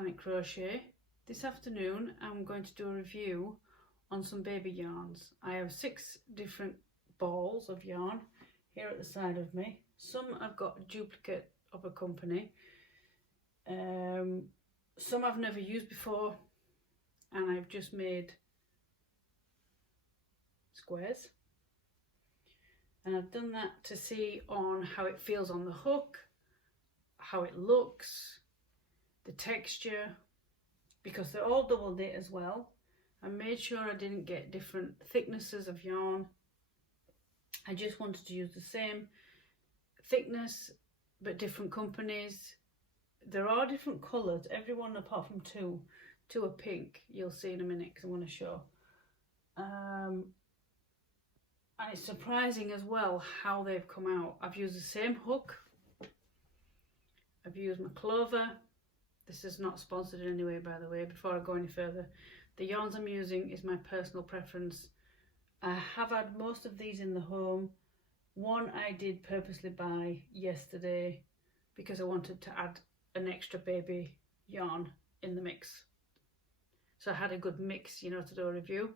Planet Crochet. This afternoon I'm going to do a review on some baby yarns. I have 6 different balls of yarn here at the side of me. Some I've got a duplicate of a company, some I've never used before, and I've just made squares, and I've done that to see on how it feels on the hook, how it looks, the texture, because they're all double knit as well. I made sure I didn't get different thicknesses of yarn. I just wanted to use the same thickness but different companies. There are different colours, every one apart from two are pink. You'll see in a minute because I'm going to show. And it's surprising as well how they've come out. I've used the same hook, I've used my clover. This is not sponsored in any way, by the way, before I go any further. The yarns I'm using is my personal preference. I have had most of these in the home. One I did purposely buy yesterday because I wanted to add an extra baby yarn in the mix. So I had a good mix, you know, to do a review.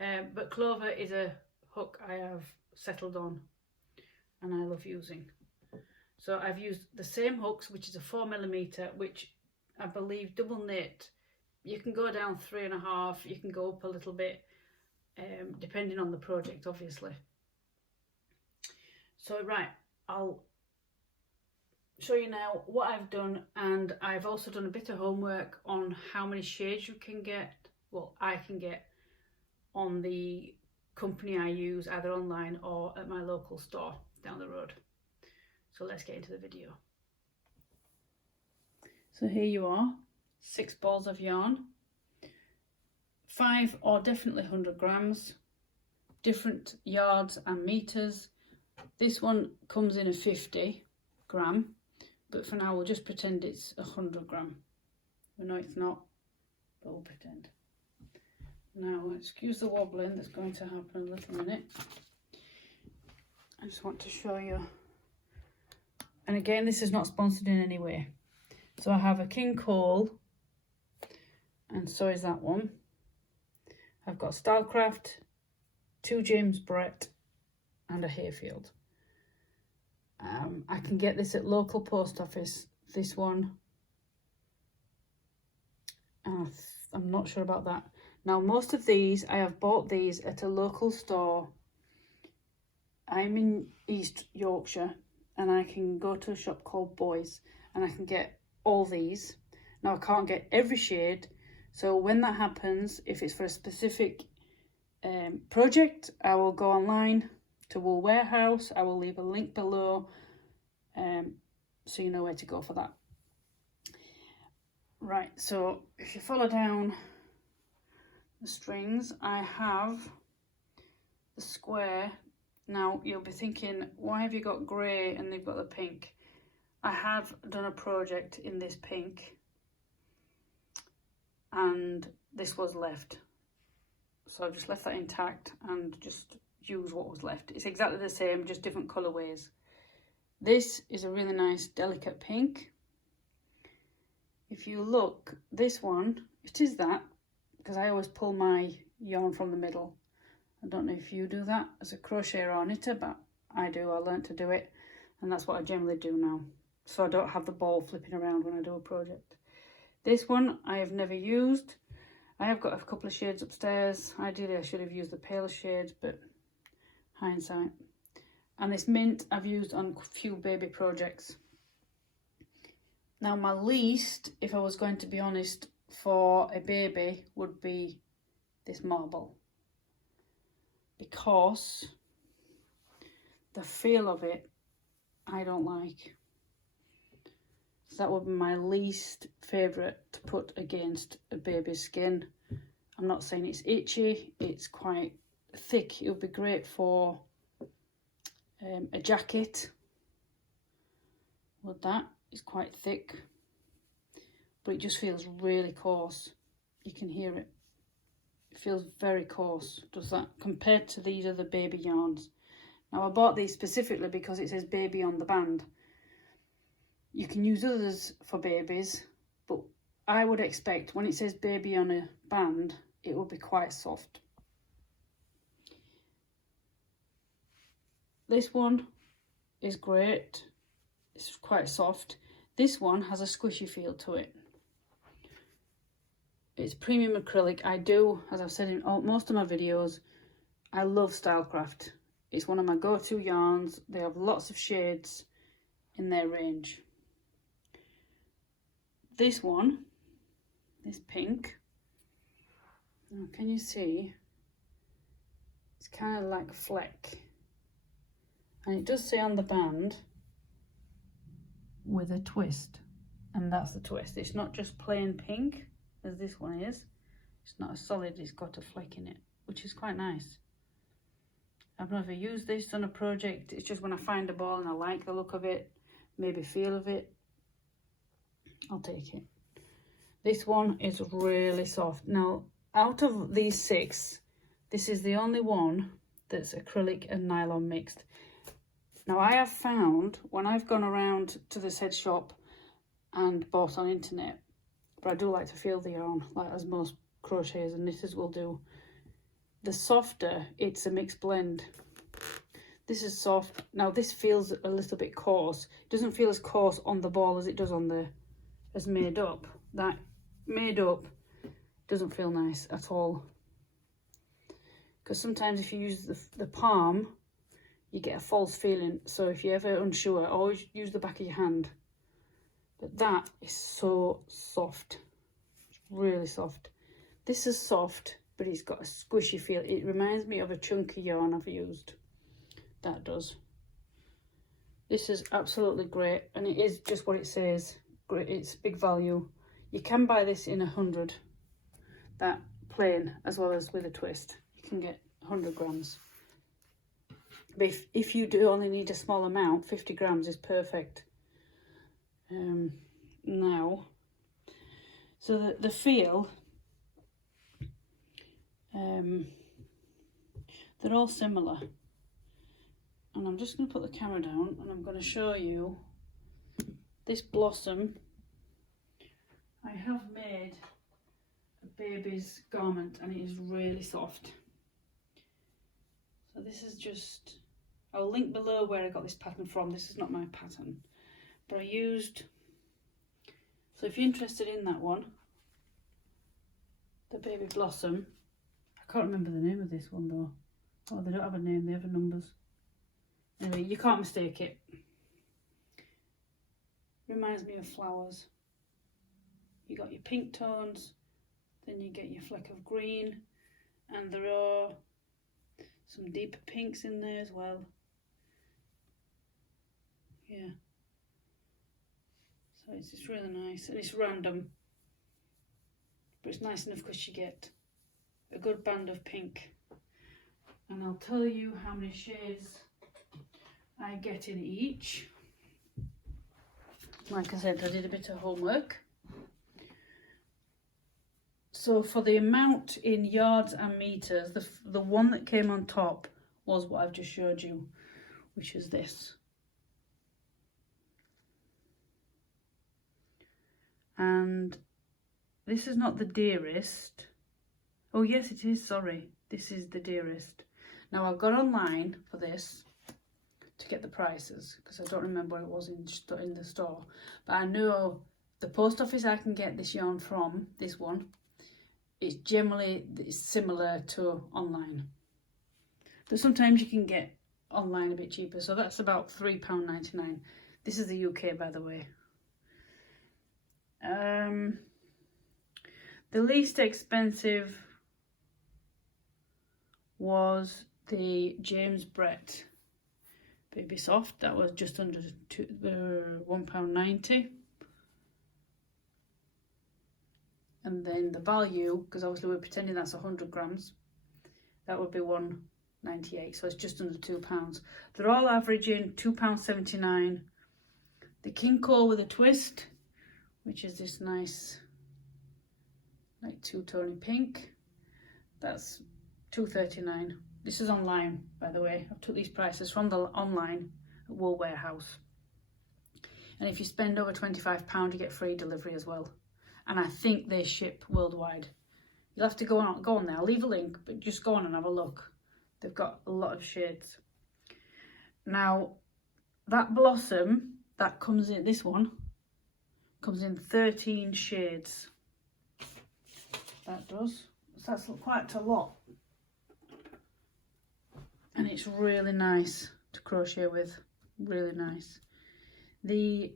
But clover is a hook I have settled on and I love using. So I've used the same hooks, which is a 4mm, which I believe double knit. You can go down 3.5, you can go up a little bit, depending on the project, obviously. So right, I'll show you now what I've done, and I've also done a bit of homework on how many shades you can get, well, I can get on the company I use, either online or at my local store down the road. So let's get into the video. So here you are, 6 balls of yarn, 5 or definitely 100 grams, different yards and meters. This one comes in a 50 gram, but for now we'll just pretend it's 100 gram. We know it's not, but we'll pretend. Now, excuse the wobbling that's going to happen in a little minute. I just want to show you. And again, this is not sponsored in any way. So I have a King Cole, and so is that one. I've got Stylecraft, 2 James Brett, and a Hayfield. I can get this at local post office, this one. I'm not sure about that. Now, most of these, I have bought these at a local store. I'm in East Yorkshire, and I can go to a shop called Boys, and I can get all these. Now, I can't get every shade, so when that happens, if it's for a specific project, I will go online to Wool Warehouse. I will leave a link below, so you know where to go for that. Right, so if you follow down the strings, I have the square. Now you'll be thinking, why have you got grey and they've got the pink? I have done a project in this pink and this was left, so I've just left that intact and just use what was left. It's exactly the same, just different colourways. This is a really nice delicate pink. If you look, this one, it is that, because I always pull my yarn from the middle. I don't know if you do that as a crocheter or knitter, but I do. I learned to do it, and that's what I generally do now, so I don't have the ball flipping around when I do a project. This one I have never used. I have got a couple of shades upstairs. Ideally I should have used the paler shades, but hindsight. And this mint I've used on a few baby projects. Now my least, if I was going to be honest, for a baby would be this marble, because the feel of it I don't like. So that would be my least favourite to put against a baby's skin. I'm not saying it's itchy, it's quite thick. It would be great for a jacket. With that, it's quite thick, but it just feels really coarse. You can hear it. It feels very coarse, does that, compared to these other baby yarns. Now I bought these specifically because it says baby on the band. You can use others for babies, but I would expect when it says baby on a band, it will be quite soft. This one is great. It's quite soft. This one has a squishy feel to it. It's premium acrylic. I do, as I've said in most of my videos, I love Stylecraft. It's one of my go-to yarns. They have lots of shades in their range. This one, this pink, now can you see? It's kind of like a fleck. And it does say on the band, with a twist. And that's the twist. It's not just plain pink, as this one is. It's not a solid, it's got a fleck in it, which is quite nice. I've never used this on a project. It's just when I find a ball and I like the look of it, maybe feel of it, I'll take it. This one is really soft. Now, out of these 6, this is the only one that's acrylic and nylon mixed. Now, I have found when I've gone around to this head shop and bought on internet, but I do like to feel the yarn, like as most crocheters and knitters will do. The softer, it's a mixed blend. This is soft. Now, this feels a little bit coarse. It doesn't feel as coarse on the ball as it does on the, as made up. That made up doesn't feel nice at all. Because sometimes if you use the palm, you get a false feeling. So if you're ever unsure, always use the back of your hand. But that is so soft. It's really soft. This is soft, but it's got a squishy feel. It reminds me of a chunky yarn I've used. That does. This is absolutely great, and it is just what it says. Great, it's big value. You can buy this in 100, that plain, as well as with a twist. You can get 100 grams. But if you do only need a small amount, 50 grams is perfect. Now, so the feel, they're all similar. And I'm just going to put the camera down and I'm going to show you this blossom. I have made a baby's garment and it is really soft. So this is just, I'll link below where I got this pattern from. This is not my pattern, but I used, so if you're interested in that one, the baby blossom, I can't remember the name of this one though. Oh, they don't have a name, they have numbers. Anyway, you can't mistake it. Reminds me of flowers. You got your pink tones, then you get your fleck of green, and there are some deeper pinks in there as well. Yeah. So it's just really nice, and it's random, but it's nice enough because you get a good band of pink. And I'll tell you how many shades I get in each. Like I said, I did a bit of homework. So for the amount in yards and meters, the one that came on top was what I've just showed you, which is this. And this is not the dearest. Oh yes, it is, sorry. This is the dearest. Now I've gone online for this to get the prices because I don't remember what it was in the store. But I know the post office I can get this yarn from, this one, it's generally similar to online. But sometimes you can get online a bit cheaper. So that's about £3.99. This is the UK, by the way. The least expensive was the James Brett Baby Soft. That was just under £1.90. And then the value, because obviously we're pretending that's 100 grams, that would be £1.98. So it's just under £2. They're all averaging £2.79. The King Cole with a twist, which is this nice, like two-tone pink, that's £2.39. This is online, by the way. I've took these prices from the online at Wool Warehouse. And if you spend over £25, you get free delivery as well. and I think they ship worldwide. You'll have to go on there. I'll leave a link, but just go on and have a look. They've got a lot of shades. Now, that blossom that comes in, this one comes in 13 shades. That does. So that's quite a lot. And it's really nice to crochet with. Really nice. The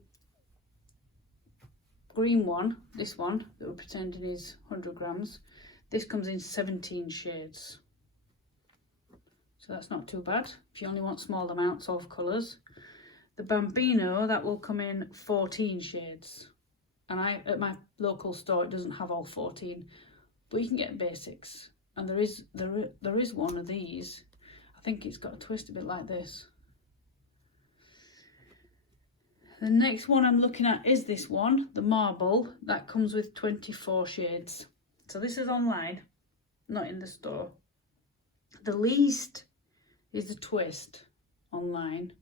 green one, this one that we're pretending is 100 grams, this comes in 17 shades. So that's not too bad if you only want small amounts of colours. The Bambino, that will come in 14 shades. And at my local store, it doesn't have all 14, but you can get basics. And there is one of these. I think it's got a twist a bit like this. The next one I'm looking at is this one, the marble, that comes with 24 shades. So this is online, not in the store. The least is the twist online,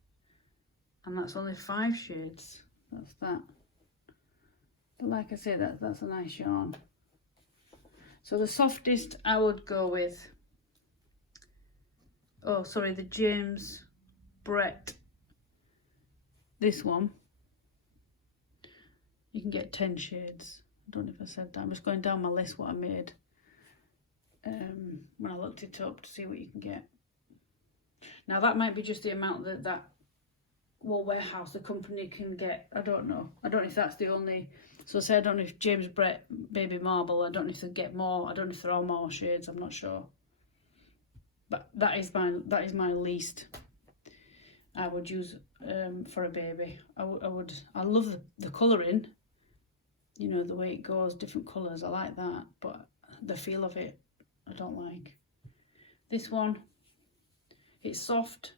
and that's only 5 shades. That's that. But like I say, that's a nice yarn. So the softest I would go with, oh sorry, the James Brett, this one. You can get 10 shades. I don't know if I said that. I'm just going down my list what I made when I looked it up to see what you can get. Now that might be just the amount that Wool Warehouse, the company, can get. I don't know. I don't know if that's the only. So say I don't know if James Brett Baby Marble, I don't know if they get more. I don't know if there are more shades. I'm not sure. But that is my least I would use for a baby. I love the colouring. You know, the way it goes, different colours, I like that, but the feel of it, I don't like. This one, it's soft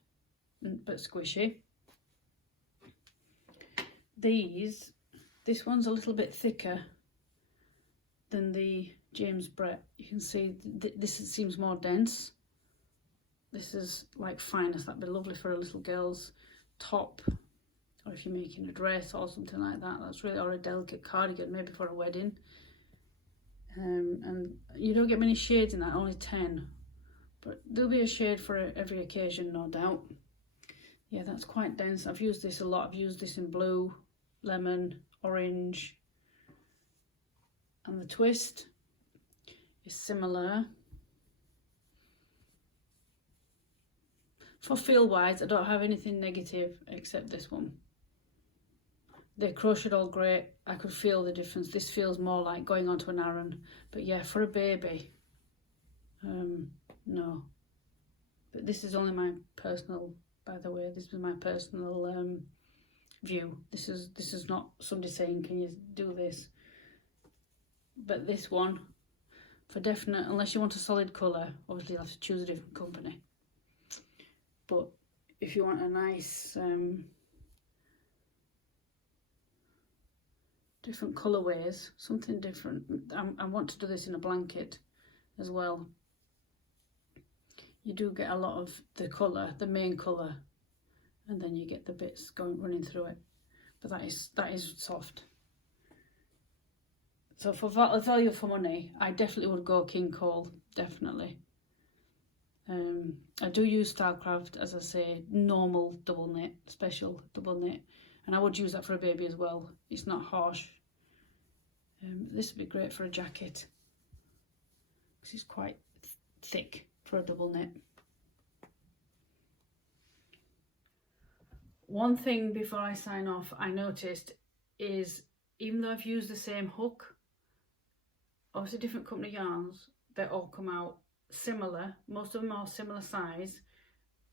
but squishy. This one's a little bit thicker than the James Brett. You can see this seems more dense. This is like finest. That'd be lovely for a little girl's top, or if you're making a dress or something like that. That's really, or a delicate cardigan, maybe for a wedding. And you don't get many shades in that, only 10, but there'll be a shade for every occasion, no doubt. Yeah, that's quite dense. I've used this a lot. I've used this in blue, lemon, orange, and the twist is similar. For feel wise, I don't have anything negative except this one. They crocheted all great. I could feel the difference. This feels more like going onto an Aran. But yeah, for a baby, no. But this is only my personal, by the way, this is my personal view. This is not somebody saying, can you do this? But this one, for definite, unless you want a solid colour, obviously you'll have to choose a different company. But if you want a nice different colourways, something different. I want to do this in a blanket as well. You do get a lot of the colour, the main colour, and then you get the bits running through it. But that is soft. So for value for money, I definitely would go King Cole, definitely. I do use Stylecraft, as I say, normal double knit, special double knit, and I would use that for a baby as well. It's not harsh. This would be great for a jacket because it's quite thick for a double knit. One thing before I sign off I noticed is, even though I've used the same hook, obviously different company yarns, they all come out similar. Most of them are similar size.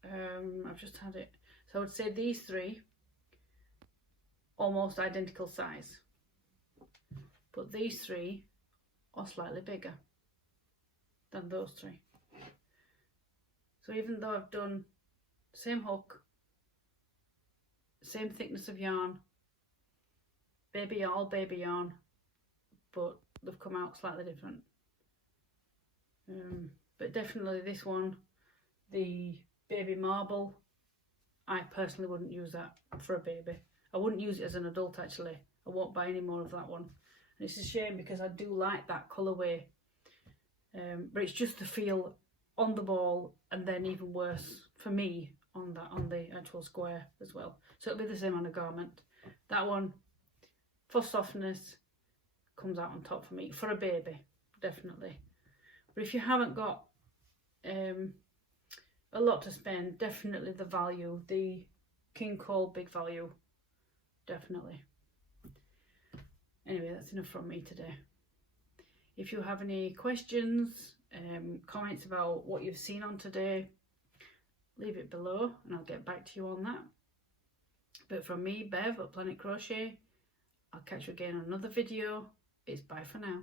I've just had it. So I would say these three, almost identical size. But these three are slightly bigger than those three. So even though I've done same hook, same thickness of yarn, all baby yarn, but they've come out slightly different. But definitely this one, the baby marble, I personally wouldn't use that for a baby. I wouldn't use it as an adult actually. I won't buy any more of that one. And it's a shame because I do like that colourway, but it's just the feel on the ball, and then even worse for me on the actual square as well. So it'll be the same on a garment. That one, for softness, comes out on top for me. For a baby, definitely. But if you haven't got a lot to spend, definitely the value, the King Cole big value, definitely. Anyway, that's enough from me today. If you have any questions, comments about what you've seen on today, leave it below and I'll get back to you on that. But from me, Bev at Planet Crochet, I'll catch you again on another video. It's bye for now.